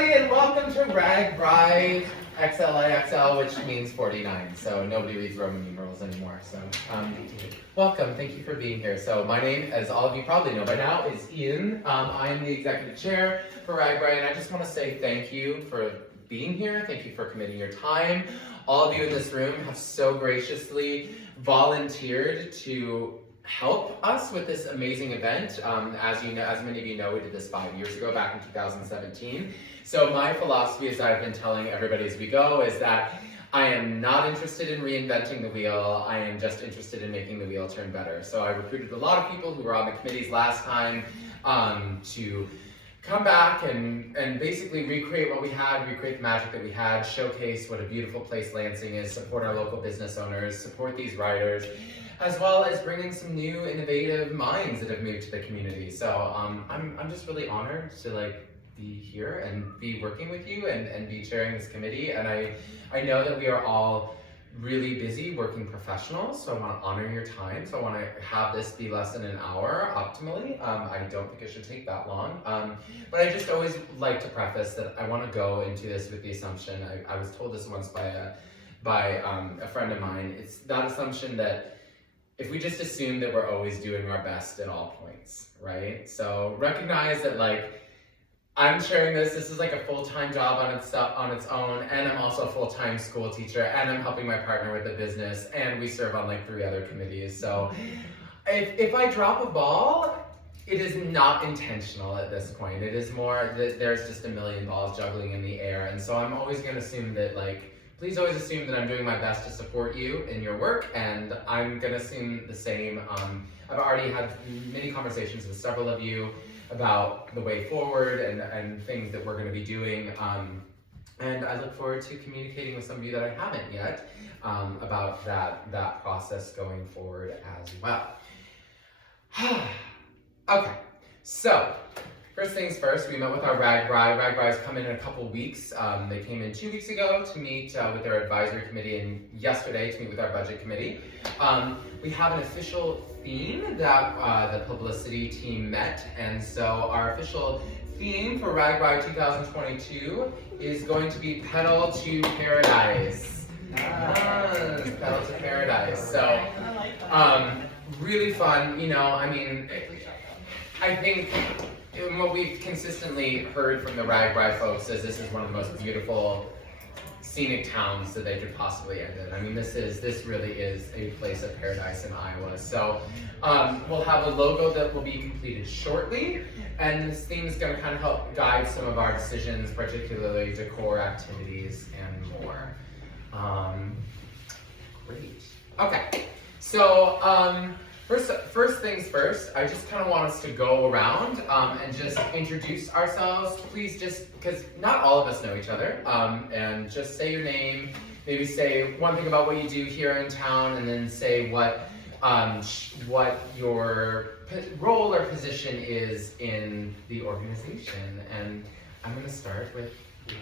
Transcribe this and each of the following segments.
everybody, and welcome to Ragbrai XLIXL, which means 49. So nobody reads Roman numerals anymore. So welcome. Thank you for being here. So my name, as all of you probably know by now, is Ian. I am the executive chair for Ragbrai, and I just want to say thank you for being here. Thank you for committing your time. All of you in this room have so graciously volunteered to help us with this amazing event. As you know, as many of you know, we did this 5 years ago, back in 2017. So my philosophy, as I've been telling everybody as we go, is that I am not interested in reinventing the wheel. I am just interested in making the wheel turn better. So I recruited a lot of people who were on the committees last time to come back and basically recreate what we had, recreate the magic that we had, showcase what a beautiful place Lansing is, support our local business owners, support these writers, as well as bringing some new innovative minds that have moved to the community. So I'm just really honored to be here and be working with you and be chairing this committee. And I know that we are all really busy working professionals, so I want to honor your time. So I want to have this be less than an hour optimally. I don't think it should take that long. But I just always like to preface that I want to go into this with the assumption, I was told this once by a friend of mine, it's that assumption that if we just assume that we're always doing our best at all points, right? So recognize that I'm sharing this is like a full-time job on its own, and I'm also a full-time school teacher, and I'm helping my partner with the business, and we serve on 3 other committees. So if I drop a ball, it is not intentional at this point. It is more that there's just a million balls juggling in the air, and so I'm always gonna assume that please always assume that I'm doing my best to support you in your work, and I'm gonna assume the same. I've already had many conversations with several of you about the way forward and things that we're gonna be doing. And I look forward to communicating with some of you that I haven't yet about that process going forward as well. Okay, so first things first, we met with our Ragbrai. Ragbrai is coming in a couple weeks. They came in 2 weeks ago to meet with their advisory committee, and yesterday to meet with our budget committee. We have an official theme that the publicity team met, and so our official theme for Ragbrai 2022 is going to be Pedal to Paradise. Yes, Pedal to Paradise. So, really fun. I think what we've consistently heard from the Ragbrai folks is this is one of the most beautiful scenic towns that they could possibly end in. This really is a place of paradise in Iowa. So we'll have a logo that will be completed shortly, and this theme is going to kind of help guide some of our decisions, particularly decor activities and more. Great. Okay, so first things first, I just kind of want us to go around and just introduce ourselves. Please because not all of us know each other, and just say your name, maybe say one thing about what you do here in town, and then say what your role or position is in the organization. And I'm going to start with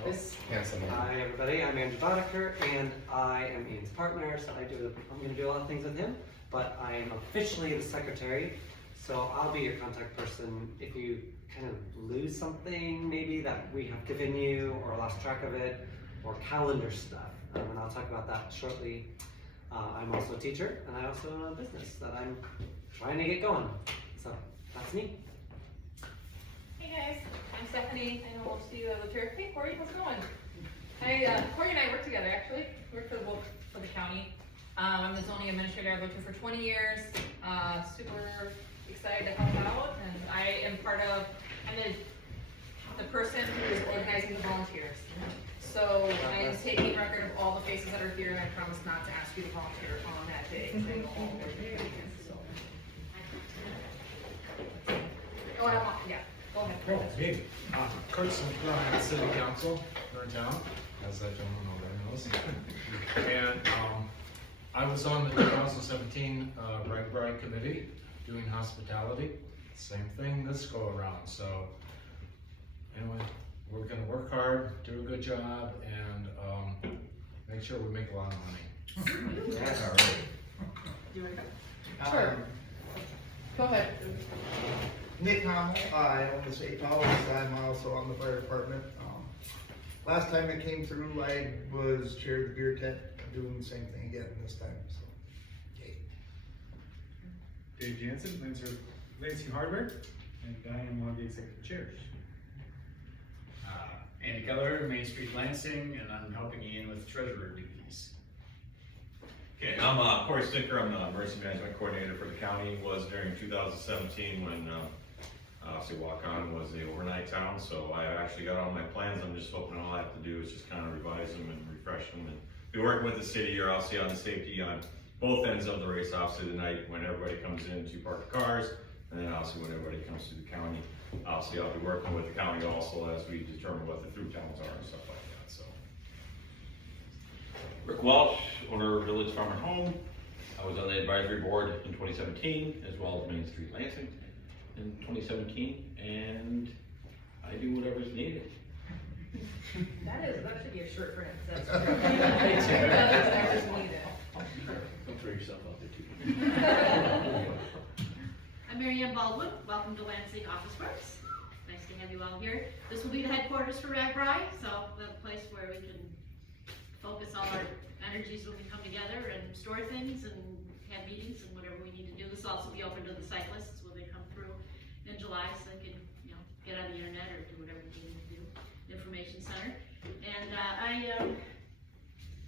this handsome man. Hi everybody, I'm Andrew Boddicker, and I am Ian's partner, so I'm going to do a lot of things with him. But I am officially the secretary, so I'll be your contact person if you kind of lose something maybe that we have given you or lost track of it, or calendar stuff, and I'll talk about that shortly. I'm also a teacher, and I also own a business that I'm trying to get going, so that's me. Hey guys, I'm Stephanie. I know most of you live here. Hey Corey, how's it going? Corey and I work together actually. We work for the county. I'm the zoning administrator. I've worked here for 20 years. Super excited to help out, and I'm the person who is organizing the volunteers. So I am taking record of all the faces that are here, and I promise not to ask you to volunteer on that day. I know all of their names, so. Go ahead. Cool. Hey, Kurt's on City Council here in town, as that gentleman already knows. And I was on the 2017 Ragbrai Committee doing hospitality. Same thing this go around. So anyway, we're going to work hard, do a good job, and make sure we make a lot of money. That's all right. Do you want to go? Sure. Go ahead. Nick Hamill, I own the state police. I'm also on the fire department. last time it came through, I was chair of the beer tent, doing the same thing again this time, so. Yay. Dave Jansen, Lansing Hardware, and I am one of the executive chairs. Andy Keller, Main Street Lansing, and I'm helping Ian with treasurer duties. Okay, I'm Corey Sticker. I'm the emergency management coordinator for the county. Was during 2017 when obviously Waukon was the overnight town. So I actually got all my plans. I'm just hoping all I have to do is just kind of revise them and refresh them and be working with the city here. Obviously on the safety on both ends of the race. Obviously the night when everybody comes in to park the cars, and then obviously when everybody comes to the county. Obviously I'll be working with the county also as we determine what the through towns are and stuff like that. So. Rick Walsh, owner of Village Farm and Home. I was on the advisory board in 2017, as well as Main Street Lansing in 2017, and I do whatever's needed. That should be a shirt for him. That's Don't throw yourself out there too. I'm Mary Ann Baldwin. Welcome to Lansing Office Works. Nice to have you all here. This will be the headquarters for Ragbrai, so the place where we can focus all our energies when we come together and store things and have meetings and whatever we need to do. This will also be open to the cyclists when they come through in July, so they can, get on the internet or do whatever they need to do. Information center. And I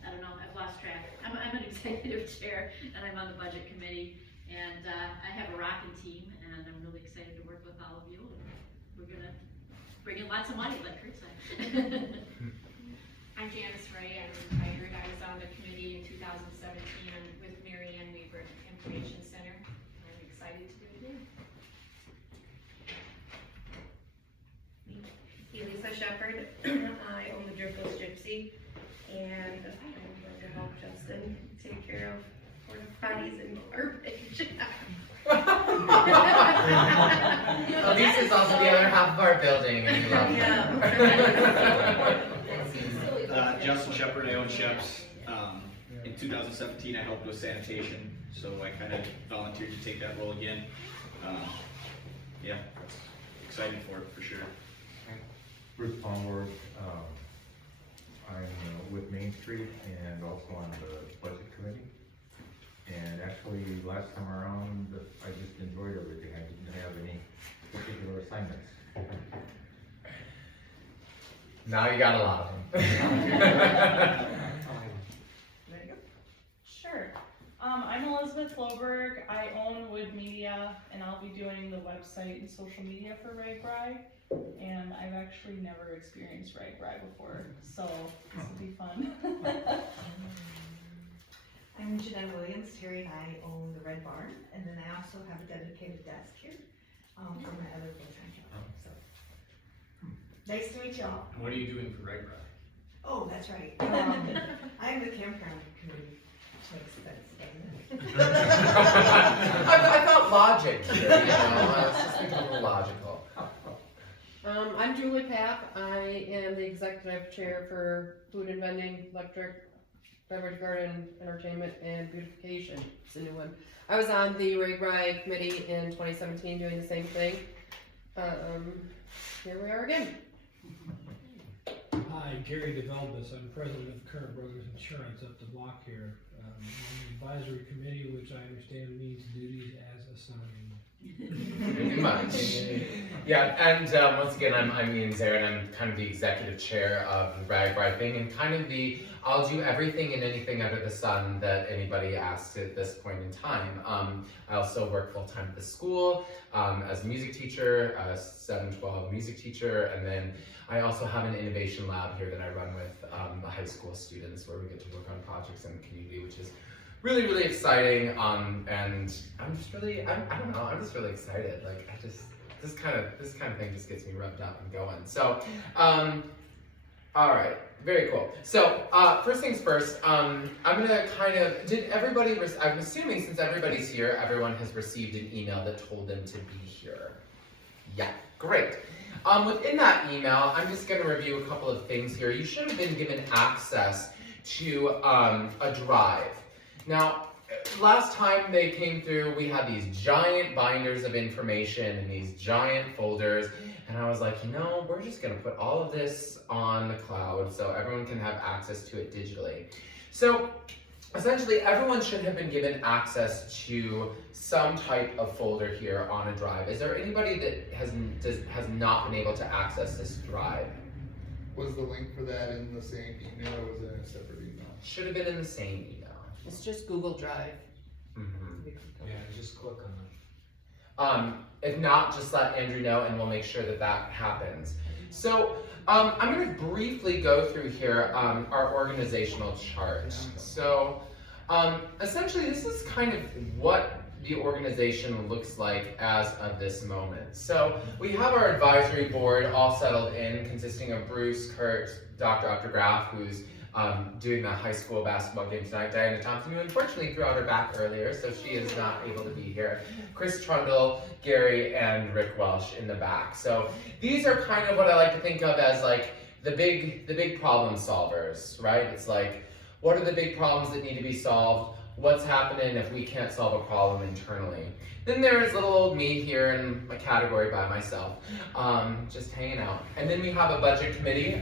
don't know, I've lost track. I'm an executive chair and I'm on the budget committee. And I have a rocking team, and I'm really excited to work with all of you. We're gonna bring in lots of money, like Kurt said. I'm Janice Ray. I'm retired. I was on the committee in 2017 with Mary Ann Weaver at the Information Center. I'm excited to do it again. Elisa Shepherd. I own the Driftless Gypsy, and I'm going to help Justin take care of porta potties and garbage. Lisa's also the other half of our building, and we love Yeah. Justin Shepherd, I own Sheps. In 2017, I helped with sanitation, so I kind of volunteered to take that role again. Yeah, excited for it for sure. Bruce Palmworth, I'm with Main Street and also on the Budget Committee. And actually, last time around, I just enjoyed everything. I didn't have any particular assignments. Now you got a lot of them. There you go. Sure. I'm Elizabeth Floberg. I own Wood Media, and I'll be doing the website and social media for Ragbrai. And I've actually never experienced Ragbrai before, so this will be fun. I'm Jeanette Williams here, and I own the Red Barn, and then I also have a dedicated desk here for my other full-time job. So nice to meet y'all. What are you doing for Ragbrai? Oh, that's right. I'm the campground committee, which makes sense, doesn't it? I felt logic here, I was just thinking a little logical. I'm Julie Papp. I am the executive chair for food and vending, electric, beverage garden, entertainment, and beautification. It's a new one. I was on the Ragbrai committee in 2017 doing the same thing. Here we are again. Hi, Gary DeVelbus. I'm president of Current Brothers Insurance up the block here. On the advisory committee, which I understand means duties as assigned. Pretty much. Yeah, and once again, I'm Ian Zare, and I'm kind of the executive chair of the Ragbrai thing, and kind of I'll do everything and anything under the sun that anybody asks at this point in time. I also work full-time at the school as a music teacher, a 7-12 music teacher, and then I also have an innovation lab here that I run with the high school students where we get to work on projects in the community, which is really, really exciting, and I'm just really, I don't know, I'm just really excited. Like, this kind of thing just gets me revved up and going. So, all right, very cool. So, first things first, I'm gonna I'm assuming since everybody's here, everyone has received an email that told them to be here. Yeah, great. Within that email, I'm just gonna review a couple of things here. You should have been given access to a drive. Now, last time they came through, we had these giant binders of information and these giant folders, And I was like, we're just gonna put all of this on the cloud so everyone can have access to it digitally. So essentially, everyone should have been given access to some type of folder here on a drive. Is there anybody that has not been able to access this drive? Was the link for that in the same email or was it in a separate email? Should have been in the same email. It's just Google Drive. Yeah, just click on it. If not, just let Andrew know and we'll make sure that that happens. So I'm going to briefly go through here our organizational chart. So essentially this is kind of what the organization looks like as of this moment. So we have our advisory board all settled in, consisting of Bruce, Kurt, Dr. Graf, who's doing the high school basketball game tonight, Diana Thompson, who unfortunately threw out her back earlier, so she is not able to be here, Chris Trundle, Gary, and Rick Welsh in the back. So these are kind of what I like to think of as like the big problem solvers, right? It's like, what are the big problems that need to be solved? What's happening if we can't solve a problem internally? Then there's little old me here in my category by myself, just hanging out. And then we have a budget committee.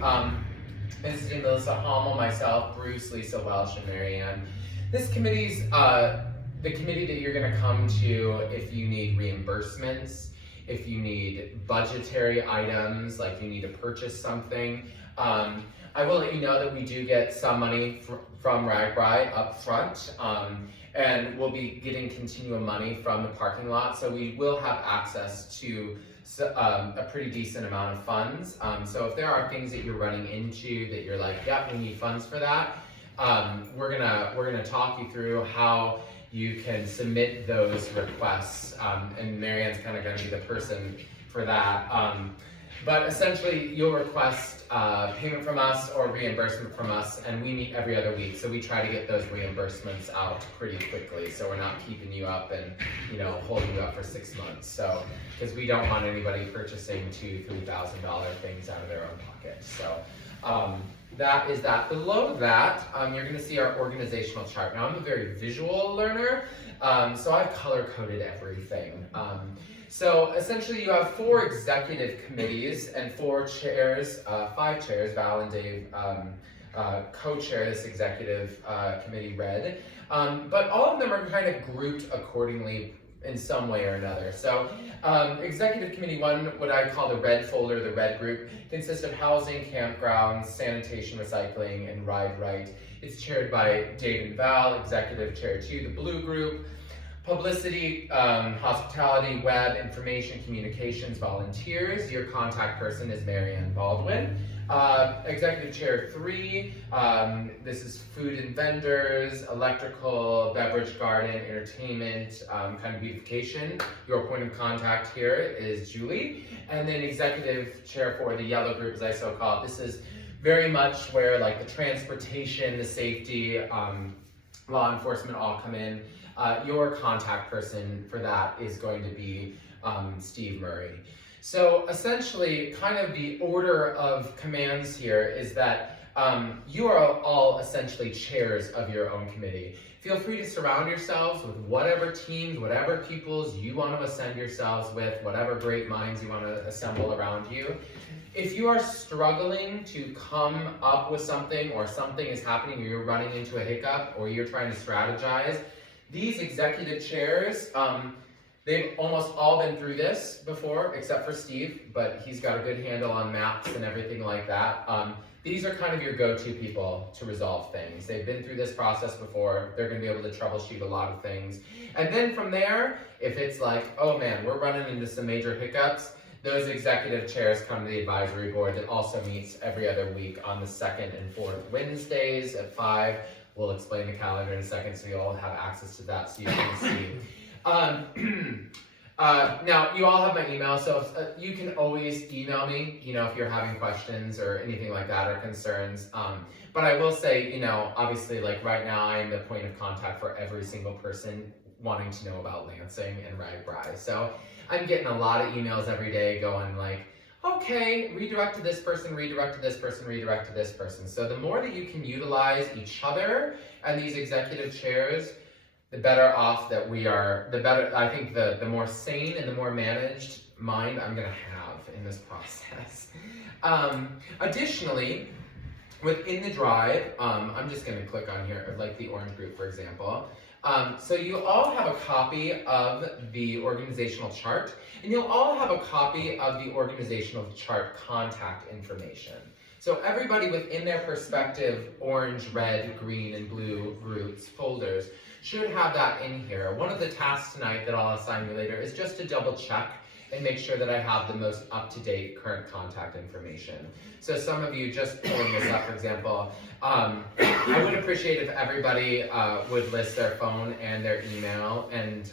Visiting Melissa Hommel, myself, Bruce, Lisa Welsh, and Marianne. This committee's the committee that you're going to come to if you need reimbursements, if you need budgetary items, like you need to purchase something. I will let you know that we do get some money from Ragbrai up front, and we'll be getting continuum money from the parking lot, so we will have access to a pretty decent amount of funds. So if there are things that you're running into that you're like, yep, we need funds for that, we're gonna talk you through how you can submit those requests, and Marianne's kind of gonna be the person for that. But essentially, you'll request payment from us or reimbursement from us, and we meet every other week, so we try to get those reimbursements out pretty quickly, so we're not keeping you up and holding you up for 6 months. So, because we don't want anybody purchasing $2,000-$3,000 things out of their own pocket. So that is that. Below that, you're going to see our organizational chart. Now, I'm a very visual learner, so I've color-coded everything. So essentially you have 4 executive committees and 4 chairs, 5 chairs, Val and Dave co-chair this executive committee red. But all of them are kind of grouped accordingly in some way or another. So executive committee 1, what I call the red folder, the red group, consists of housing, campgrounds, sanitation, recycling, and ride right. It's chaired by Dave and Val, executive chair 2, the blue group. Publicity, hospitality, web, information, communications, volunteers. Your contact person is Marianne Baldwin. Executive Chair 3, this is food and vendors, electrical, beverage garden, entertainment, kind of beautification. Your point of contact here is Julie. And then Executive Chair 4, the yellow group as I so call it. This is very much where like the transportation, the safety, law enforcement all come in. Your contact person for that is going to be Steve Murray. So essentially, kind of the order of commands here is that you are all essentially chairs of your own committee. Feel free to surround yourselves with whatever teams, whatever peoples you want to ascend yourselves with, whatever great minds you want to assemble around you. If you are struggling to come up with something, or something is happening, or you're running into a hiccup, or you're trying to strategize, these executive chairs, they've almost all been through this before, except for Steve, but he's got a good handle on maps and everything like that. These are kind of your go-to people to resolve things. They've been through this process before. They're going to be able to troubleshoot a lot of things. And then from there, if it's like, oh man, we're running into some major hiccups, those executive chairs come to the advisory board that also meets every other week on the 2nd and 4th Wednesdays at 5. We'll explain the calendar in a second so you all have access to that so you can see. Now, you all have my email, so you can always email me, if you're having questions or anything like that or concerns. But I will say, obviously, like right now, I am the point of contact for every single person wanting to know about Lansing and Ragbrai. So I'm getting a lot of emails every day going like, okay, redirect to this person, redirect to this person, redirect to this person. So the more that you can utilize each other and these executive chairs, the better off that we are, the better, I think the more sane and the more managed mind I'm gonna have. in this process. Additionally, within the drive, I'm just gonna click on here, like the orange group, for example. So you all have a copy of the organizational chart, and you'll all have a copy of the organizational chart contact information. So everybody within their perspective orange, red, green, and blue groups, folders, should have that in here. One of the tasks tonight that I'll assign you later is just to double check and make sure that I have the most up-to-date current contact information. So some of you, just pulling this up, for example, I would appreciate if everybody would list their phone and their email, and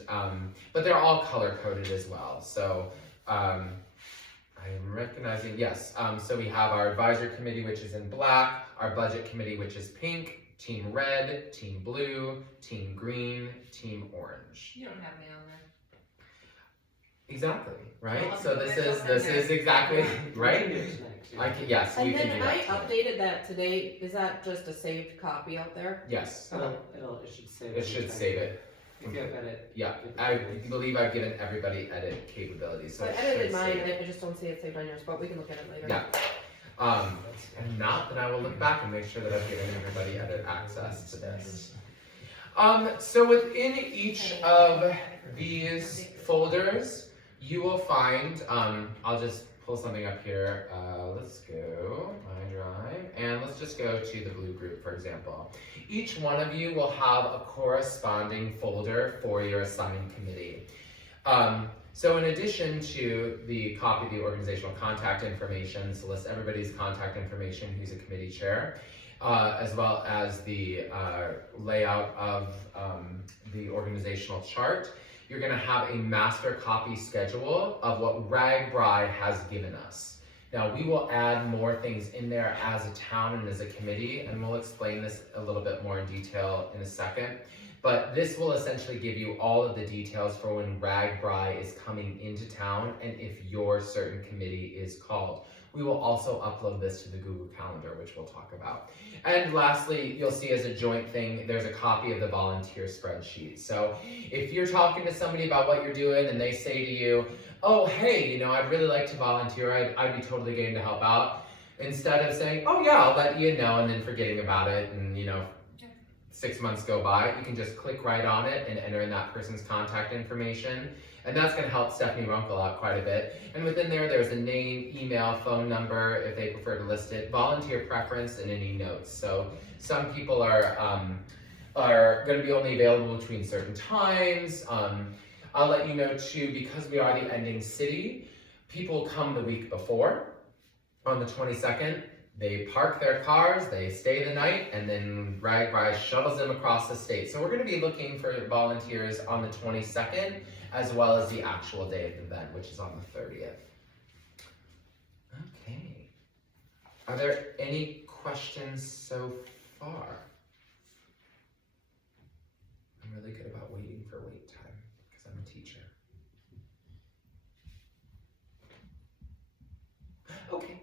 but they're all color-coded as well. So I'm recognizing, yes, so we have our advisory committee, which is in black, our budget committee, which is pink, team red, team blue, team green, team orange. You don't have me on there. Exactly, right? Well, So this is exactly, right? I can, yes, we And can then do I that. updated that today. Is that just a saved copy out there? Yes, It should save it. it should save it. If you have edit. Yeah, I believe I've given everybody edit capabilities, so I it edited should mine, save it. I just don't see it saved on yours, but we can look at it later. Yeah. And not that I will look back and make sure that I've given everybody edit access to this. So within each of these folders, you will find, I'll just pull something up here. Let's go, my drive, and let's just go to the blue group, for example. Each one of you will have a corresponding folder for your assigned committee. So in addition to the copy of the organizational contact information, so list everybody's contact information who's a committee chair, as well as the layout of the organizational chart, you're gonna have a master copy schedule of what Ragbrai has given us. Now we will add more things in there as a town and as a committee, and we'll explain this a little bit more in detail in a second. But this will essentially give you all of the details for when Ragbrai is coming into town and if your certain committee is called. We will also upload this to the Google Calendar, which we'll talk about. And lastly, you'll see as a joint thing, there's a copy of the volunteer spreadsheet. So if you're talking to somebody about what you're doing and they say to you, oh, hey, you know, I'd really like to volunteer, I'd be totally game to help out. Instead of saying, oh yeah, I'll let you know, and then forgetting about it, and you know, 6 months go by, you can just click right on it and enter in that person's contact information. And that's gonna help Stephanie Runkle out quite a bit. And within there, there's a name, email, phone number, if they prefer to list it, volunteer preference, and any notes. So some people are gonna be only available between certain times. I'll let you know too, because we are the ending city, people come the week before, on the 22nd, they park their cars, they stay the night, and then Ragbrai shuttles them across the state. So we're gonna be looking for volunteers on the 22nd, as well as the actual day of the event, which is on the 30th. Okay. Are there any questions so far? I'm really good about waiting for wait time, because I'm a teacher. Okay.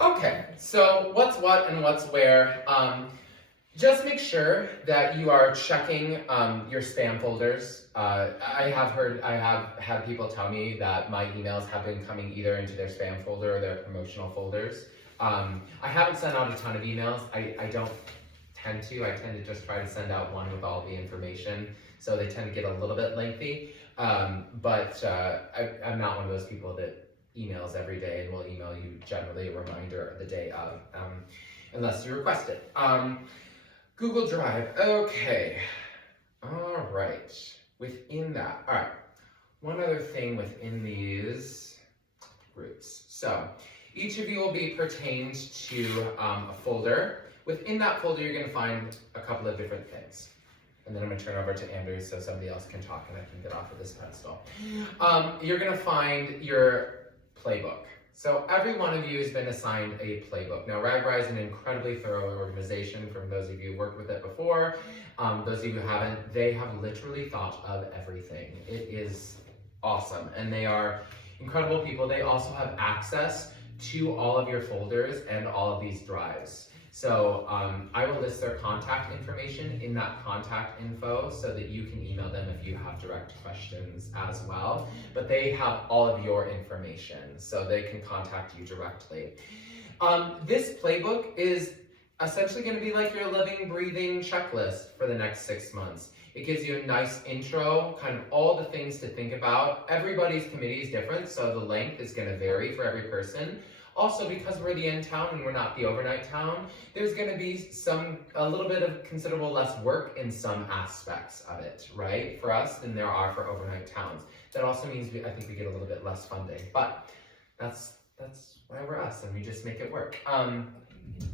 Okay, so what's what and what's where. Just make sure that you are checking your spam folders. I have had people tell me that my emails have been coming either into their spam folder or their promotional folders. I haven't sent out a ton of emails. I don't tend to. I tend to just try to send out one with all the information. So they tend to get a little bit lengthy. But I'm not one of those people that emails every day and will email you generally a reminder the day of, unless you request it. Google Drive, okay. All right, within that, all right. One other thing within these groups. So each of you will be pertained to a folder. Within that folder, you're gonna find a couple of different things. And then I'm gonna turn over to Andrew so somebody else can talk and I can get off of this pedestal. You're gonna find your playbook. So every one of you has been assigned a playbook. Now Ragbrai is an incredibly thorough organization. For those of you who worked with it before, those of you who haven't, they have literally thought of everything. It is awesome, and they are incredible people. They also have access to all of your folders and all of these drives. So I will list their contact information in that contact info so that you can email them if you have direct questions as well. But they have all of your information, so they can contact you directly. This playbook is essentially going to be like your living, breathing checklist for the next 6 months. It gives you a nice intro, kind of all the things to think about. Everybody's committee is different, so the length is going to vary for every person. Also, because we're the end town and we're not the overnight town, there's going to be a little bit of considerable less work in some aspects of it, right? For us than there are for overnight towns. That also means I think we get a little bit less funding, but that's why we're us, and we just make it work.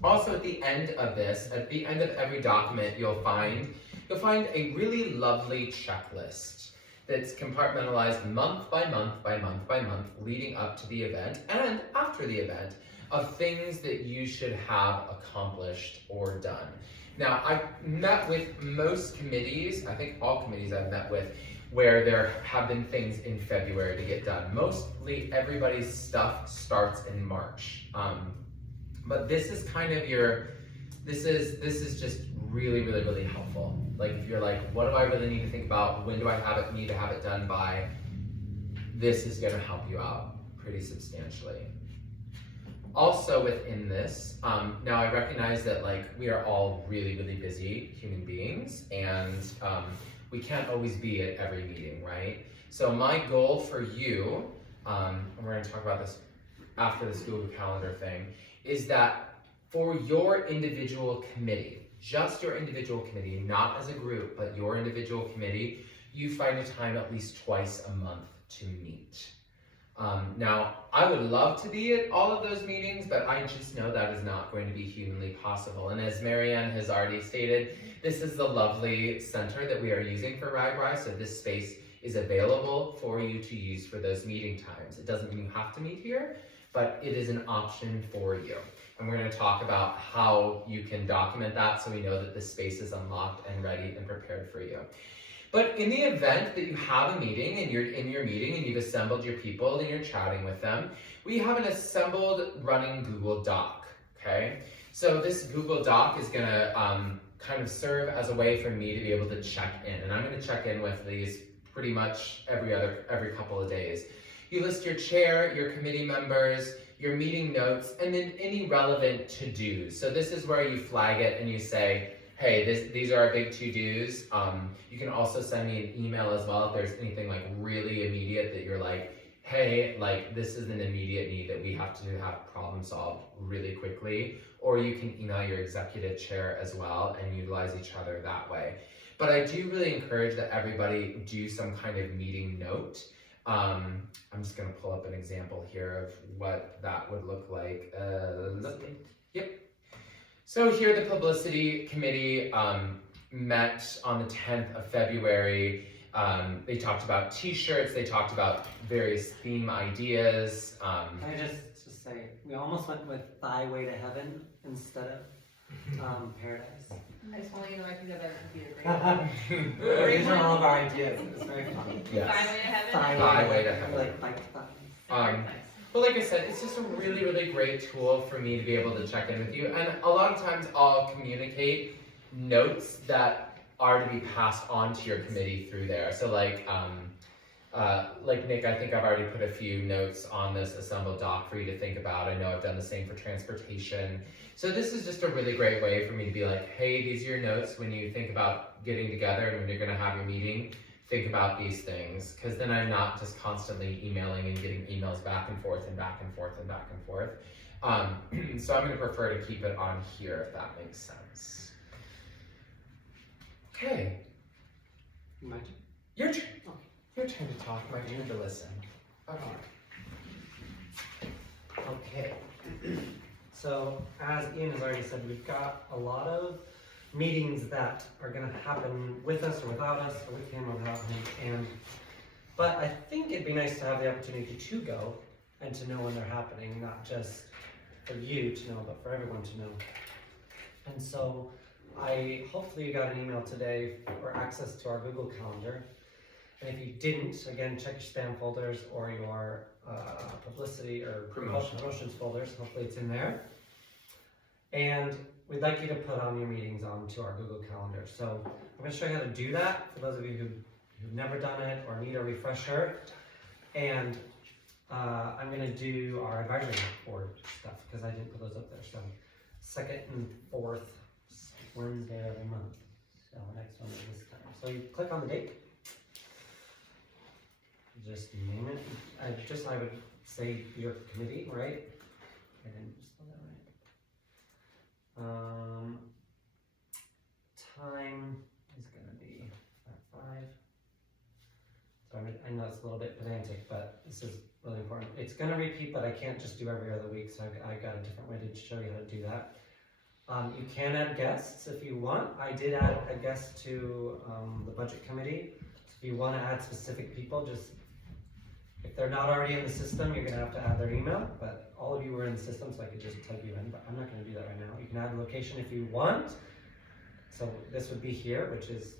Also, at the end of this, at the end of every document, you'll find a really lovely checklist that's compartmentalized month by month by month by month leading up to the event and after the event of things that you should have accomplished or done. Now, I've met with most committees, I think all committees I've met with, where there have been things in February to get done. Mostly everybody's stuff starts in March. But this is kind of this is just really, really, really helpful. Like if you're like, what do I really need to think about? When do I need to have it done by? This is gonna help you out pretty substantially. Also within this, now I recognize that like we are all really, really busy human beings, and we can't always be at every meeting, right? So my goal for you, and we're gonna talk about this after this Google Calendar thing, is that for your individual committee, just your individual committee, not as a group, but your individual committee, you find a time at least twice a month to meet. Now, I would love to be at all of those meetings, but I just know that is not going to be humanly possible. And as Marianne has already stated, this is the lovely center that we are using for Ragbrai, so this space is available for you to use for those meeting times. It doesn't mean you have to meet here, but it is an option for you. And we're going to talk about how you can document that so we know that the space is unlocked and ready and prepared for you. But in the event that you have a meeting and you're in your meeting and you've assembled your people and you're chatting with them, we have an assembled running Google Doc, okay? So this Google Doc is going to kind of serve as a way for me to be able to check in. And I'm going to check in with these pretty much every couple of days. You list your chair, your committee members, your meeting notes, and then any relevant to-dos. So this is where you flag it and you say, hey, these are our big to-dos. You can also send me an email as well if there's anything like really immediate that you're like, hey, like this is an immediate need that we have to have problem solved really quickly. Or you can email your executive chair as well and utilize each other that way. But I do really encourage that everybody do some kind of meeting note. I'm just gonna pull up an example here of what that would look like. Yep. So here the Publicity Committee met on the 10th of February. They talked about t-shirts, they talked about various theme ideas. Can I just say, we almost went with Thy Way to Heaven instead of Paradise. I just want you to know I think that would be a great These are all of our ideas, it's very fun. Yes. Thy Way to Heaven. Thy Way to Heaven. Like But like I said, it's just a really, really great tool for me to be able to check in with you. And a lot of times I'll communicate notes that are to be passed on to your committee through there. So like Nick, I think I've already put a few notes on this assembled doc for you to think about. I know I've done the same for transportation. So this is just a really great way for me to be like, hey, these are your notes when you think about getting together and when you're gonna have your meeting. Think about these things, because then I'm not just constantly emailing and getting emails back and forth and back and forth and back and forth. So I'm going to prefer to keep it on here if that makes sense. Okay. My turn. Your turn. Oh, your turn to talk, my turn to listen. Okay. So as Ian has already said, we've got a lot of meetings that are going to happen with us or without us, or with him or without him. But I think it'd be nice to have the opportunity to go and to know when they're happening, not just for you to know, but for everyone to know. And so hopefully you got an email today or access to our Google Calendar. And if you didn't, again, check your spam folders or your publicity or promotions folders. Hopefully it's in there. And we'd like you to put on your meetings onto our Google Calendar. So I'm gonna show you how to do that for those of you who've never done it or need a refresher. And I'm gonna do our advisory board stuff because I didn't put those up there. So second and fourth Wednesday of every month. So next one is this time. So you click on the date. Just name it. I would say your committee, right? I didn't spell that right. Time is gonna be at 5. So I know it's a little bit pedantic, but this is really important. It's gonna repeat, but I can't just do every other week, so I got a different way to show you how to do that. You can add guests if you want. I did add a guest to the budget committee. So if you want to add specific people, just if they're not already in the system, you're gonna have to add their email. But all of you were in the system, so I could just type you in. But I'm not gonna do that right now. You can add a location if you want. So this would be here, which is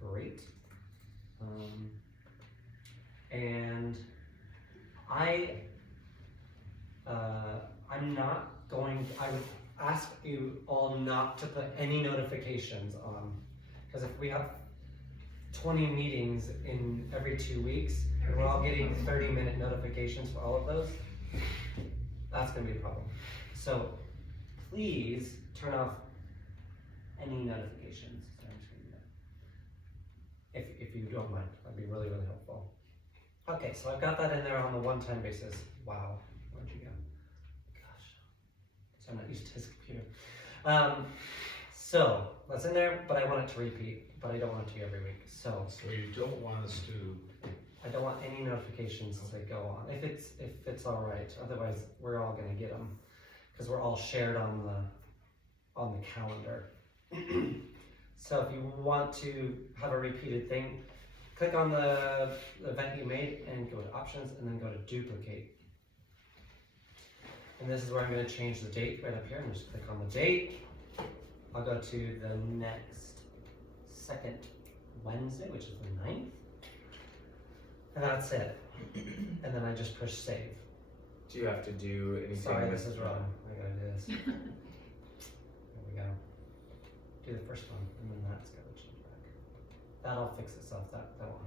great. And I'm not going. I would ask you all not to put any notifications on, because if we have 20 meetings in every 2 weeks, and we're all getting 30-minute notifications for all of those, that's gonna be a problem. So please turn off any notifications. So I'm just gonna do that. If you don't mind, that'd be really, really helpful. Okay, so I've got that in there on a one-time basis. Wow, where'd you go? Gosh, so I'm not used to his computer. So that's in there, but I want it to repeat, but I don't want it to every week. So you don't want us to? I don't want any notifications as they go on. If it's all right, otherwise we're all gonna get them because we're all shared on the calendar. So if you want to have a repeated thing, click on the event you made and go to options and then go to duplicate. And this is where I'm going to change the date right up here and just click on the date. I'll go to the next second Wednesday, which is the 9th. And that's it. And then I just push save. Do you have to do anything? Sorry, this is wrong. I gotta do this. There we go. Do the first one, and then that's gotta change back. That'll fix itself. That won't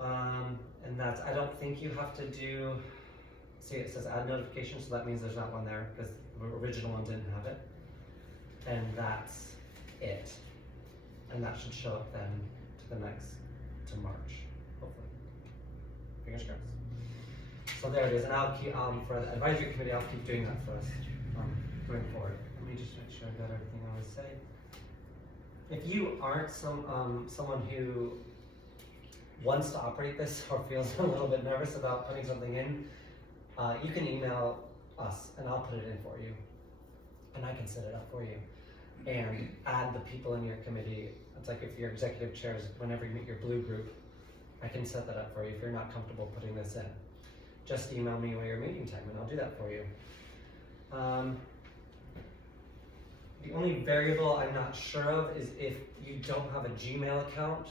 happen. And that's. I don't think you have to do. See, it says add notification, so that means there's not one there because the original one didn't have it. And that's it. And that should show up then to March, hopefully. Fingers crossed. So there it is, and I'll keep for the advisory committee. I'll keep doing that for us going forward. Let me just make sure I got everything I want to say. If you aren't someone who wants to operate this or feels a little bit nervous about putting something in, you can email us and I'll put it in for you, and I can set it up for you and add the people in your committee. It's like if your executive chairs, whenever you meet your blue group, I can set that up for you if you're not comfortable putting this in. Just email me your meeting time and I'll do that for you. The only variable I'm not sure of is if you don't have a Gmail account,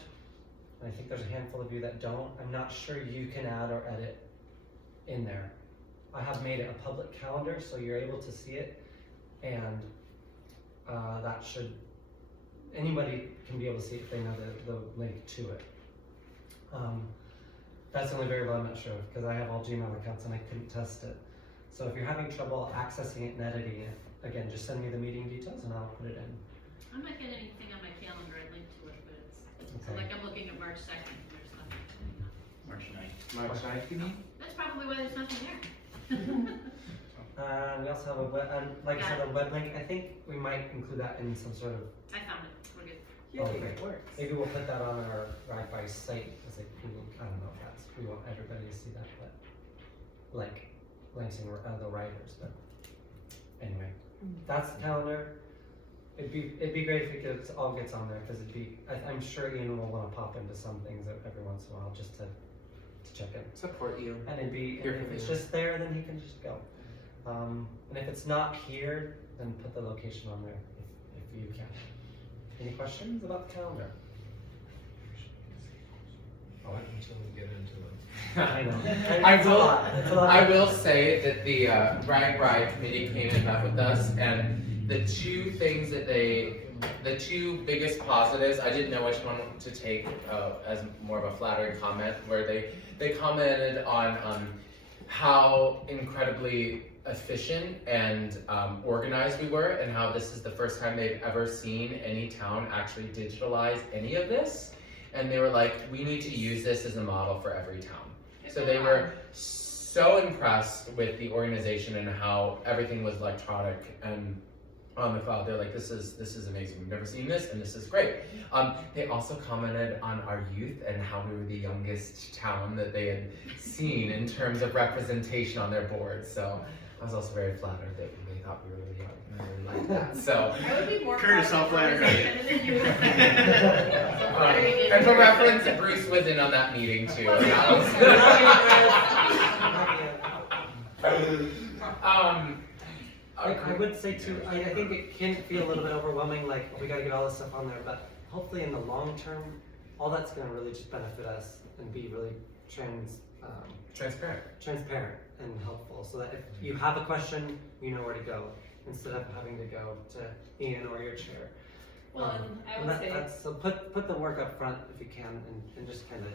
and I think there's a handful of you that don't, I'm not sure you can add or edit in there. I have made it a public calendar so you're able to see it, and that should, anybody can be able to see it if they know the link to it. That's the only variable I'm not sure of because I have all Gmail accounts and I couldn't test it. So if you're having trouble accessing it and editing it, again, just send me the meeting details and I'll put it in. I'm not getting anything on my calendar, I linked to it, but it's, Okay. so like I'm looking at March 2nd, and there's nothing. March 9th. March 9th, you mean? That's probably why there's nothing there. We also have a web, like I said, a web link. I think we might include that in some sort of. I found it, we're good. Okay. Maybe we'll put that on our Ragbrai site as a Google. I don't know if that's. We want everybody to see that, but like Lansing or other writers. But anyway, that's the calendar. It'd be great if it all gets on there because I'm sure Ian will want to pop into some things every once in a while just to check it. Support you. And if it's just there, then he can just go. And if it's not here, then put the location on there if you can. Any questions about the calendar? thought until we get into them. I know. I It's a will, lot. It's a lot. I will say that the Ragbrai Committee came and met with us, and the two things that the two biggest positives, I didn't know which one to take as more of a flattering comment, where they commented on how incredibly efficient and organized we were, and how this is the first time they've ever seen any town actually digitalize any of this. And they were like, we need to use this as a model for every town. So they were so impressed with the organization and how everything was electronic and on the cloud. They're like, this is amazing. We've never seen this, and this is great. They also commented on our youth and how we were the youngest town that they had seen in terms of representation on their board. So I was also very flattered that they thought we were really young, and I really liked that. So, I would be more Kurt is flattered self-flattered. than you. and for reference, Bruce was in on that meeting too. And that was, I would say too, I think it can feel a little bit overwhelming, like, we gotta get all this stuff on there, but hopefully in the long term, all that's gonna really just benefit us and be really transparent and helpful, so that if you have a question, you know where to go, instead of having to go to Ian or your chair. Well, and I would say, So put the work up front if you can, and just kind of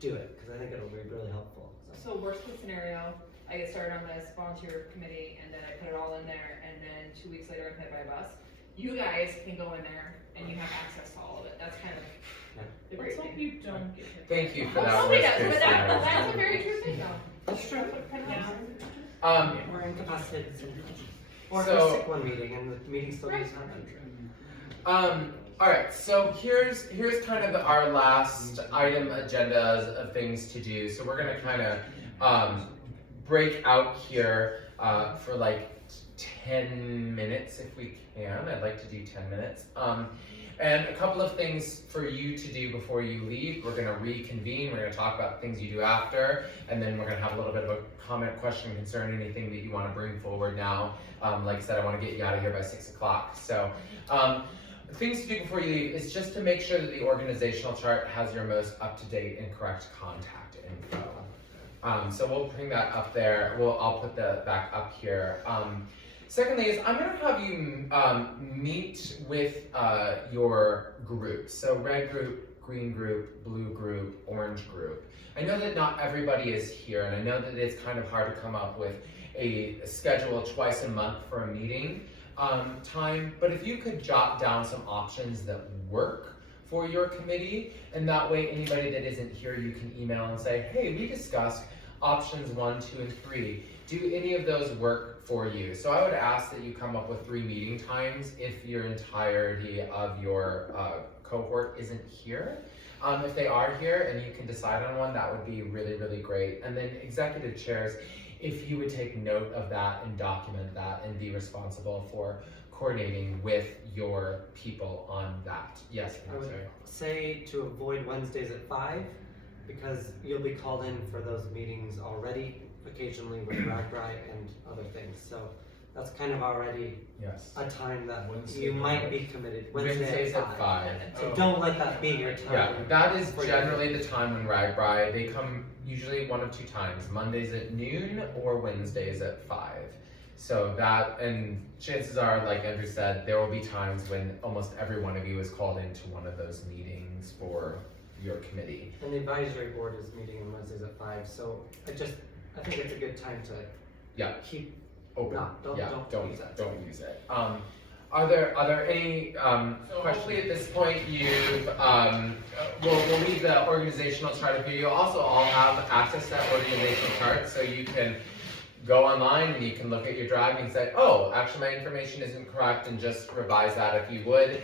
do it, because I think it'll be really helpful. so worst case scenario, I get started on this volunteer committee, and then I put it all in there, and then 2 weeks later I'm hit by a bus. You guys can go in there, and you have access to all of it. That's kind of the Let's great hope thing. you don't get hit. thank you for that. Hopefully, worst that's, case but scenario. that's a very true thing, though. That's true. Yeah. Or incapacitated, or So- a sick one meeting, and the meeting still needs to happen. All right, so here's kind of our last item agendas of things to do. So we're gonna kind of break out here for like 10 minutes if we can. I'd like to do 10 minutes. And a couple of things for you to do before you leave. We're gonna reconvene, we're gonna talk about things you do after, and then we're gonna have a little bit of a comment, question, concern, anything that you wanna bring forward now. Like I said, I wanna get you out of here by 6 o'clock. So, things to do before you leave is just to make sure that the organizational chart has your most up-to-date and correct contact info. So we'll bring that up there. I'll put that back up here. Secondly is I'm gonna have you meet with your groups. So red group, green group, blue group, orange group. I know that not everybody is here, and I know that it's kind of hard to come up with a schedule twice a month for a meeting time, but if you could jot down some options that work for your committee, and that way anybody that isn't here, you can email and say, hey, we discussed options 1, 2, and 3. Do any of those work for you? So I would ask that you come up with 3 meeting times if your entirety of your cohort isn't here. If they are here and you can decide on one, that would be really, really great. And then executive chairs, if you would take note of that and document that and be responsible for coordinating with your people on that. Yes, I I'm would sorry. say to avoid Wednesdays at 5, because you'll be called in for those meetings already, occasionally with Ragbrai and other things. So that's kind of already a time that Wednesday you at might 5. be committed. Wednesdays at 5. So don't let that be your time. Yeah, that is for your- generally the time when Ragbrai, they come usually 1 of 2 times, Mondays at noon or Wednesdays at 5. So that, and chances are, like Andrew said, there will be times when almost every one of you is called into one of those meetings for your committee. And the advisory board is meeting on Wednesdays at 5, so I think it's a good time to keep open. Don't use that. Don't use it. Are there any so hopefully at this point you've we'll leave the organizational chart up here. You'll also all have access to that organizational chart, so you can go online and you can look at your drive and say, oh, actually my information isn't correct, and just revise that if you would.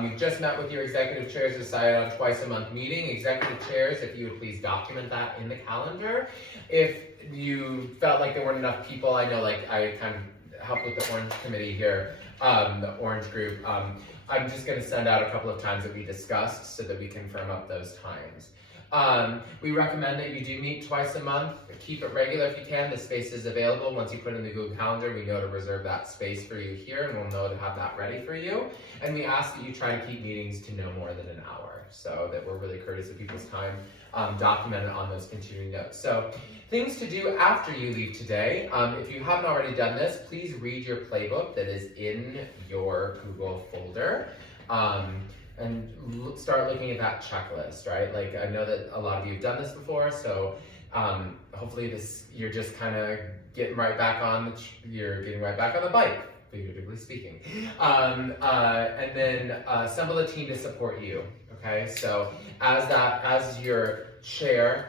You've just met with your executive chairs, decided on twice a month meeting. Executive chairs, if you would please document that in the calendar. If you felt like there weren't enough people, I know like I kind of helped with the Orange Committee here, the Orange Group. I'm just gonna send out a couple of times that we discussed so that we can firm up those times. We recommend that you do meet twice a month. Keep it regular if you can. The space is available. Once you put in the Google Calendar, we know to reserve that space for you here, and we'll know to have that ready for you. And we ask that you try and keep meetings to no more than an hour, so that we're really courteous of people's time, documented on those continuing notes. So, things to do after you leave today. If you haven't already done this, please read your playbook that is in your Google folder. And start looking at that checklist, right? Like, I know that a lot of you have done this before, so hopefully you're just kind of getting right back on the bike, figuratively speaking. And then assemble a team to support you, okay? So as your chair,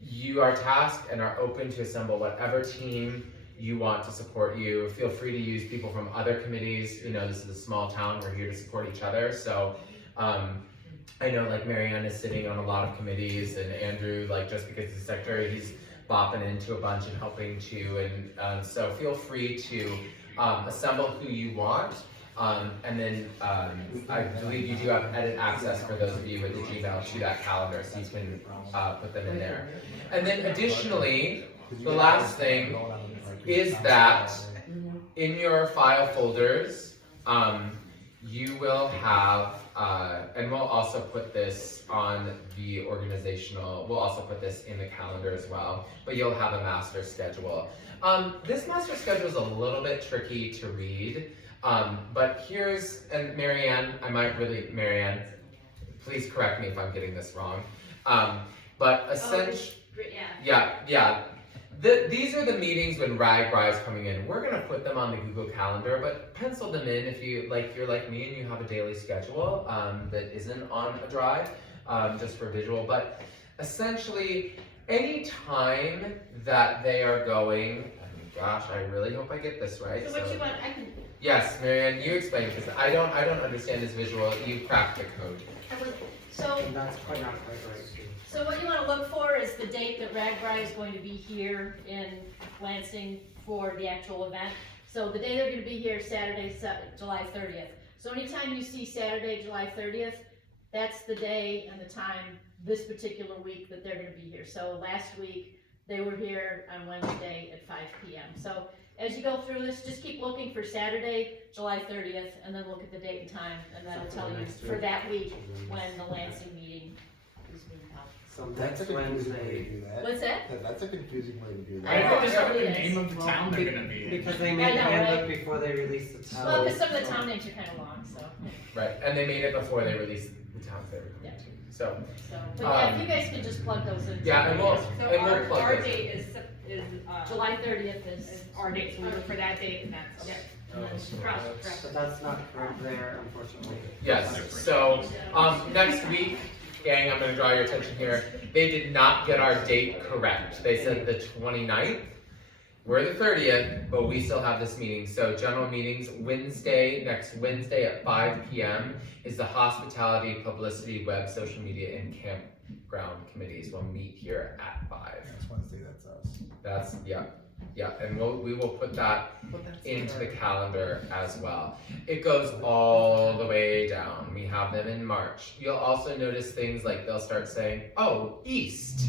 you are tasked and are open to assemble whatever team you want to support you. Feel free to use people from other committees. You know, this is a small town, we're here to support each other. So I know like Marianne is sitting on a lot of committees, and Andrew, like just because he's secretary, he's bopping into a bunch and helping too. And so feel free to assemble who you want. And then I believe you do have edit access for those of you with the Gmail to that calendar, so you can put them in there. And then additionally, the last thing is that in your file folders, you will have, and we'll also put this on the we'll also put this in the calendar as well, but you'll have a master schedule. This master schedule is a little bit tricky to read, but and Marianne, Marianne, please correct me if I'm getting this wrong, but essentially, these are the meetings when Ragbrai is coming in. We're gonna put them on the Google Calendar, but pencil them in if you're like me and you have a daily schedule that isn't on a drive, just for visual. But essentially, any time that they are going, gosh, I really hope I get this right. So what you want, I can. Yes, Marianne, you explain, because I don't understand this visual. You cracked the code. So. That's quite not quite right. So what you want to look for is the date that Ragbrai is going to be here in Lansing for the actual event. So the day they're going to be here is Saturday, July 30th. So anytime you see Saturday, July 30th, that's the day and the time this particular week that they're going to be here. So last week they were here on Wednesday at 5 p.m. So as you go through this, just keep looking for Saturday, July 30th, and then look at the date and time, and that'll tell you for that week when the Lansing meeting is being held. So That's a next confusing way Wednesday. to do that. What's that? That's a confusing way to do that. I think they just have the It is. name of the town they're gonna be in. Because they made I the know, handbook right? before they released the town. Well, because some of the town names are kind of long, so. Right, and they made it before they released the towns they were coming to. So, But yeah, if you guys can just plug those in. yeah, and we'll plug Our this. date is July 30th is. our date, so we look for that date, and that's. Yep. Oh, And then so cross, that's- But that's not correct there, unfortunately. Yes, so next week, gang, I'm gonna draw your attention here. They did not get our date correct. They said the 29th. We're the 30th, but we still have this meeting. So general meetings, next Wednesday at 5 p.m. is the hospitality, publicity, web, social media, and campground committees. We'll meet here at 5. Next Wednesday, that's us. That's, yeah, and we will put that into the calendar as well. It goes all the way down. We have them in March. You'll also notice things like they'll start saying, oh, east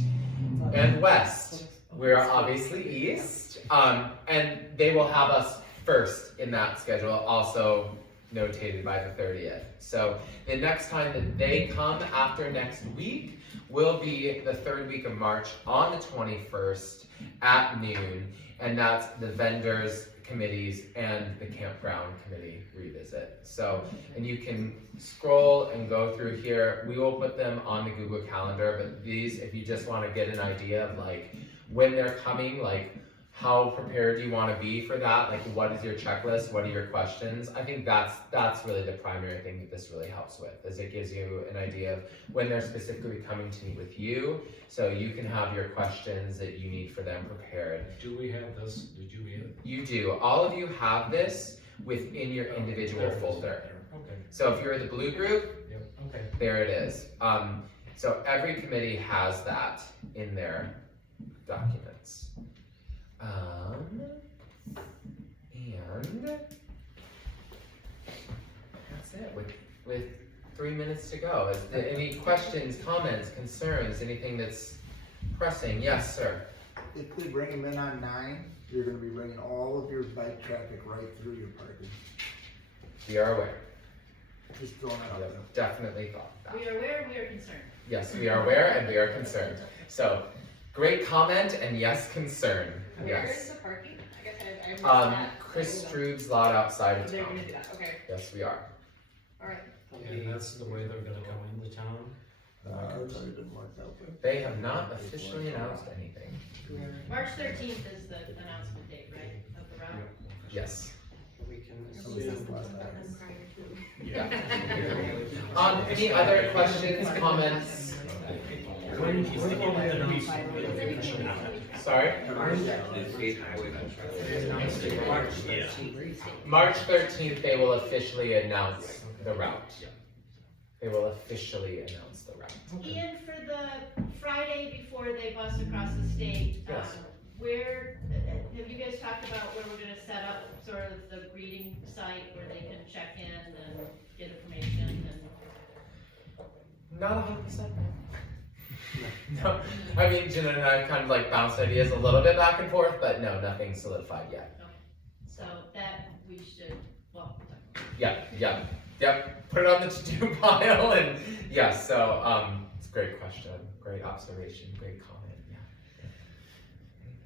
and west. We're obviously east, and they will have us first in that schedule, also notated by the 30th. So the next time that they come after next week will be the 3rd week of March on the 21st at noon, and that's the vendors, committees, and the campground committee revisit. So, and you can scroll and go through here. We will put them on the Google Calendar, but these, if you just want to get an idea of like when they're coming, like how prepared you want to be for that, like what is your checklist, what are your questions, I think that's really the primary thing that this really helps with, is it gives you an idea of when they're specifically coming to meet with you, so you can have your questions that you need for them prepared. Do we have this? Did you get it? You do. All of you have this within your individual There it is. folder. Okay. So if you're the blue group, Yep, okay. there it is. So every committee has that in their documents. And that's it. With 3 minutes minutes to go. Is there any questions, comments, concerns, anything that's pressing? Yes, sir. If they bring them in on 9, you're gonna be bringing all of your bike traffic right through your parking. We are aware. Just throwing it out We there. have definitely thought of that. We are aware, we are concerned. Yes, we are aware and we are concerned. So, great comment and yes, concern. Where is Yes. the parking? I guess I missed that. Chris Stroud's lot outside of They're town. gonna do that, okay, Yes, we are. alright. And that's the way they're gonna come into town. Probably didn't work out, but. They have not officially announced anything. March 13th is the announcement date, right, of the route? Yes. We can assume. Yeah. Any other questions, comments? When will the announcement be officially out? Sorry? Yeah. March 13th, they will officially announce the route. They will officially announce the route. Ian, for the Friday before they bus across the state, Yes. where, have you guys talked about where we're gonna set up sort of the greeting site where they can check in and get information and? Not 100%. No, I mean, Jenna and I have kind of like bounced ideas a little bit back and forth, but no, nothing solidified yet. So that we should, well, Yep. Put it on the to-do pile and yes, so it's a great question, great observation, great comment, yeah.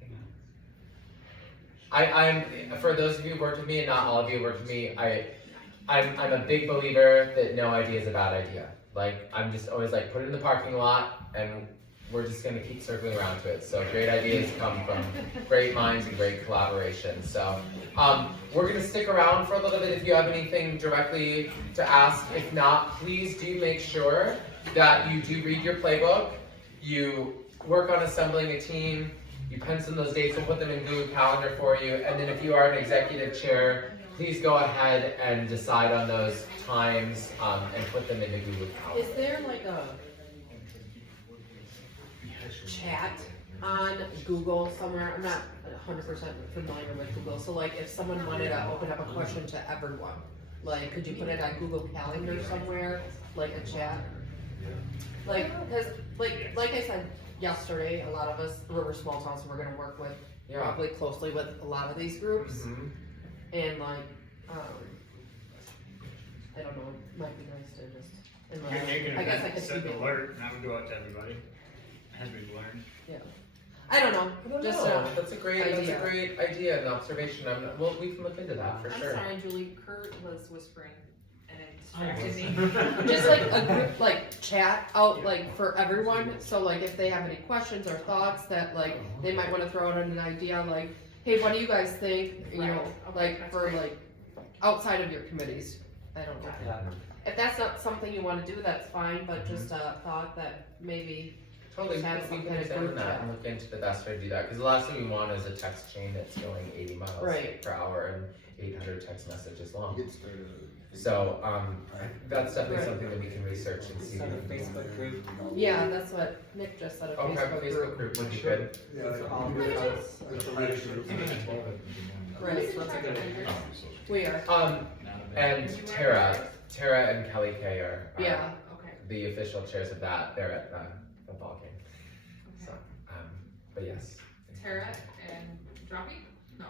Anything else? I'm for those of you who worked with me and not all of you who worked with me, I'm a big believer that no idea is a bad idea. Like I'm just always like put it in the parking lot and we're just gonna keep circling around to it. So great ideas come from great minds and great collaboration. So we're gonna stick around for a little bit if you have anything directly to ask. If not, please do make sure that you do read your playbook, you work on assembling a team, you pencil those dates, we'll put them in Google Calendar for you, and then if you are an executive chair, please go ahead and decide on those times and put them into Google Calendar. Is there like a chat on Google somewhere? I'm not 100% familiar with Google, so like if someone wanted to open up a question to everyone, like could you put it on Google Calendar somewhere, like a chat? Like, cause like I said yesterday, a lot of us, we're small towns, so we're gonna work with probably closely with a lot of these groups. Mm-hmm. And like, I don't know, it might be nice to just, and like, I guess I could set an see it. alert and have them go out to everybody, as we've learned. Yeah. I don't know, just That's a great idea and observation. Well, we can look into that for sure. I'm sorry, Julie, Kurt was whispering and it distracted me. Just like a group, like chat out like for everyone, so like if they have any questions or thoughts that like they might wanna throw out an idea, like, hey, what do you guys think, you know, like for like outside of your committees, I don't know. If that's not something you wanna do, that's fine, but just a thought that maybe Totally, have we some can kind of examine group that chat. and look into the best way to do that, because the last thing we want is a text chain that's going 80 miles Right. per hour and 800 text messages long. Get started. So, that's definitely something that we can research and see. Set a Facebook group. Yeah, that's what Nick just said, a Okay, Facebook group would be good. Yeah, like all the Right, So that's a good idea. we are, And Tara and Kelly Kay are yeah, Okay, the official chairs of that. They're at the ball game. okay. So, but yes, Tara and Droppy? No,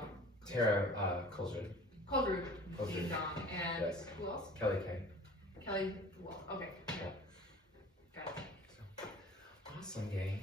Tara Coulson, Coldroot, Coldroot. Ding Dong, and Yes. who else? Kelly Kay. Kelly, well, okay, yeah. Got it. Awesome, gang.